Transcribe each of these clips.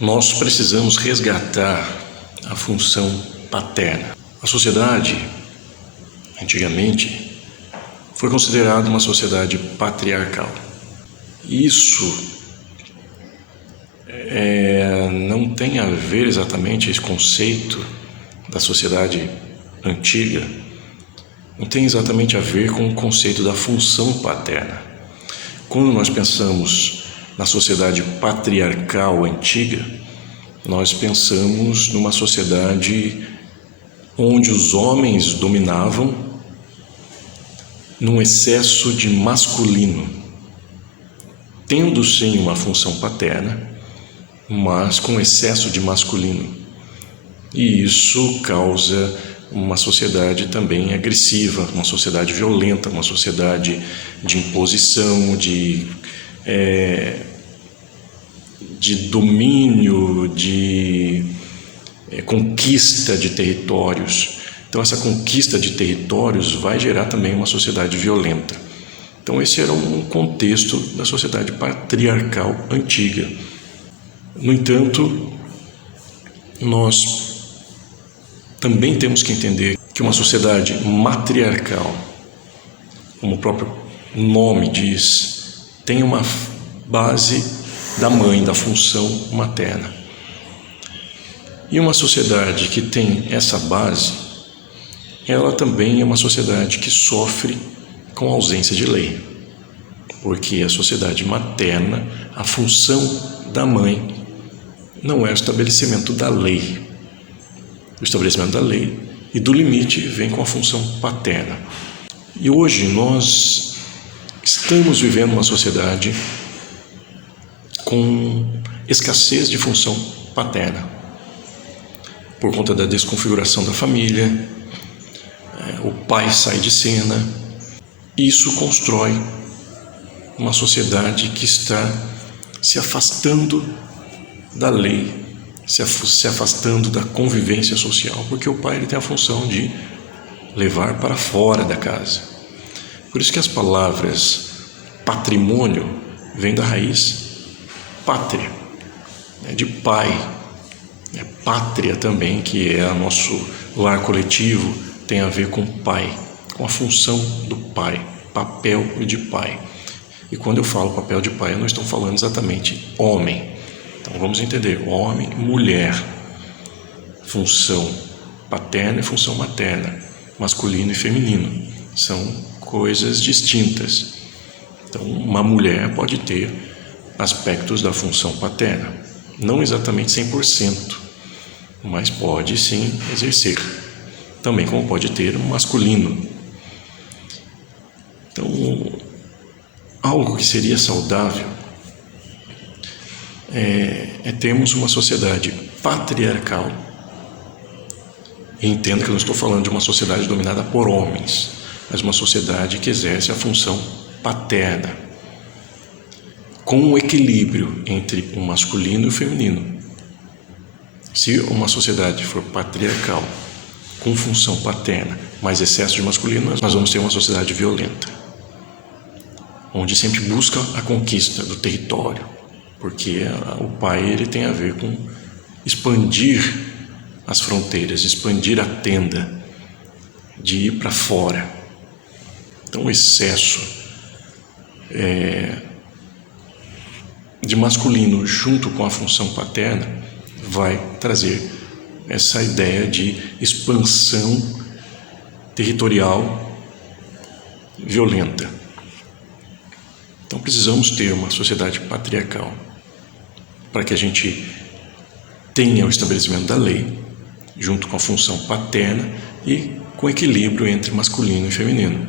Nós precisamos resgatar a função paterna. A sociedade, antigamente, foi considerada uma sociedade patriarcal. Isso não tem a ver exatamente esse conceito da sociedade antiga, não tem exatamente a ver com o conceito da função paterna. Quando nós pensamos na sociedade patriarcal antiga, nós pensamos numa sociedade onde os homens dominavam num excesso de masculino, tendo sim uma função paterna, mas com excesso de masculino. E isso causa uma sociedade também agressiva, uma sociedade violenta, uma sociedade de imposição, de domínio, de conquista de territórios. Então essa conquista de territórios vai gerar também uma sociedade violenta. Então esse era um contexto da sociedade patriarcal antiga. No entanto, nós também temos que entender que uma sociedade matriarcal, como o próprio nome diz, tem uma base da mãe, da função materna. E uma sociedade que tem essa base, ela também é uma sociedade que sofre com a ausência de lei, porque a sociedade materna, a função da mãe, não é o estabelecimento da lei. O estabelecimento da lei e do limite vem com a função paterna. E hoje nós estamos vivendo uma sociedade com escassez de função paterna, por conta da desconfiguração da família, o pai sai de cena. Isso constrói uma sociedade que está se afastando da lei, se afastando da convivência social, porque o pai ele tem a função de levar para fora da casa. Por isso que as palavras patrimônio vêm da raiz pátria, de pai, pátria também, que é o nosso lar coletivo, tem a ver com pai, com a função do pai, papel de pai. E quando eu falo papel de pai, eu não estou falando exatamente homem. Então vamos entender, homem, mulher, função paterna e função materna, masculino e feminino, são coisas distintas. Então uma mulher pode ter aspectos da função paterna, não exatamente 100%, mas pode sim exercer, também como pode ter um masculino. Então, algo que seria saudável é termos uma sociedade patriarcal. E entenda que eu não estou falando de uma sociedade dominada por homens, mas uma sociedade que exerce a função paterna, com um equilíbrio entre o masculino e o feminino. Se uma sociedade for patriarcal, com função paterna, mas excesso de masculino, nós vamos ter uma sociedade violenta, onde sempre busca a conquista do território, porque o pai ele tem a ver com expandir as fronteiras, expandir a tenda, de ir para fora. Então o excesso de masculino junto com a função paterna vai trazer essa ideia de expansão territorial violenta. Então precisamos ter uma sociedade patriarcal para que a gente tenha o estabelecimento da lei junto com a função paterna e com equilíbrio entre masculino e feminino.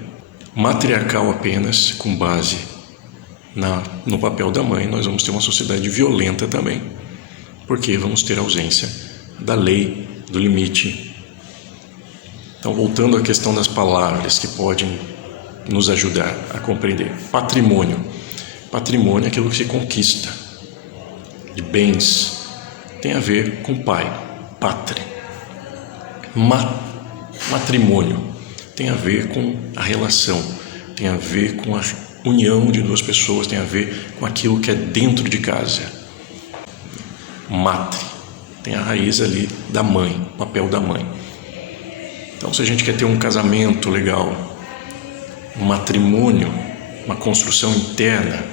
Matriarcal apenas com base no papel da mãe, nós vamos ter uma sociedade violenta também, porque vamos ter ausência da lei, do limite. Então, voltando à questão das palavras que podem nos ajudar a compreender. Patrimônio. Patrimônio é aquilo que se conquista, de bens, tem a ver com pai, pátria. Matrimônio tem a ver com a relação, tem a ver com a união de duas pessoas, tem a ver com aquilo que é dentro de casa. matre, tem a raiz ali da mãe, o papel da mãe. Então, se a gente quer ter um casamento legal, um matrimônio, uma construção interna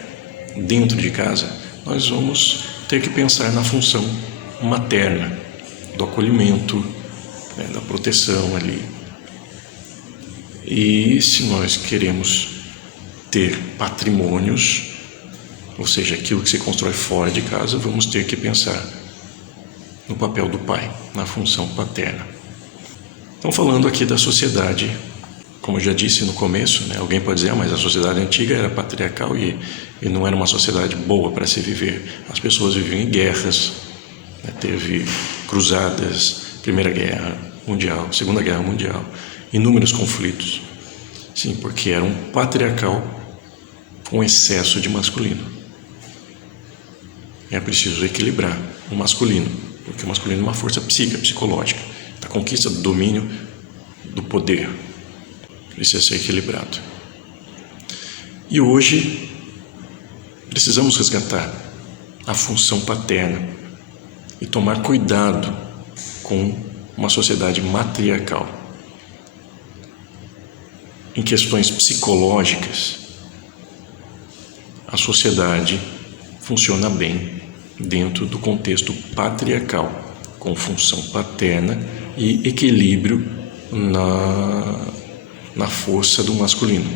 dentro de casa, nós vamos ter que pensar na função materna, do acolhimento, né, da proteção ali. E se nós queremos ter patrimônios, ou seja, aquilo que se constrói fora de casa, vamos ter que pensar no papel do pai, na função paterna. Então, falando aqui da sociedade, como eu já disse no começo, né, alguém pode dizer, mas a sociedade antiga era patriarcal e não era uma sociedade boa para se viver. As pessoas viviam em guerras, né, teve cruzadas, Primeira Guerra Mundial, Segunda Guerra Mundial, inúmeros conflitos. Sim, porque era um patriarcal com excesso de masculino. É preciso equilibrar o masculino, porque o masculino é uma força psíquica, psicológica, da conquista do domínio, do poder. Precisa ser equilibrado. E hoje precisamos resgatar a função paterna e tomar cuidado com uma sociedade matriarcal. Em questões psicológicas, a sociedade funciona bem dentro do contexto patriarcal, com função paterna e equilíbrio na força do masculino,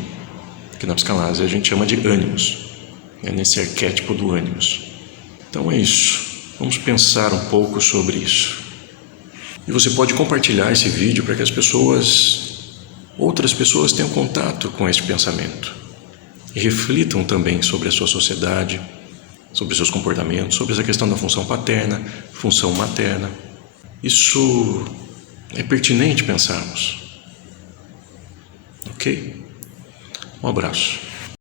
que na psicanálise a gente chama de ânimos, né, nesse arquétipo do ânimos. Então é isso, vamos pensar um pouco sobre isso. E você pode compartilhar esse vídeo para que outras pessoas tenham contato com esse pensamento e reflitam também sobre a sua sociedade, sobre seus comportamentos, sobre essa questão da função paterna, função materna. Isso é pertinente pensarmos. Ok? Um abraço.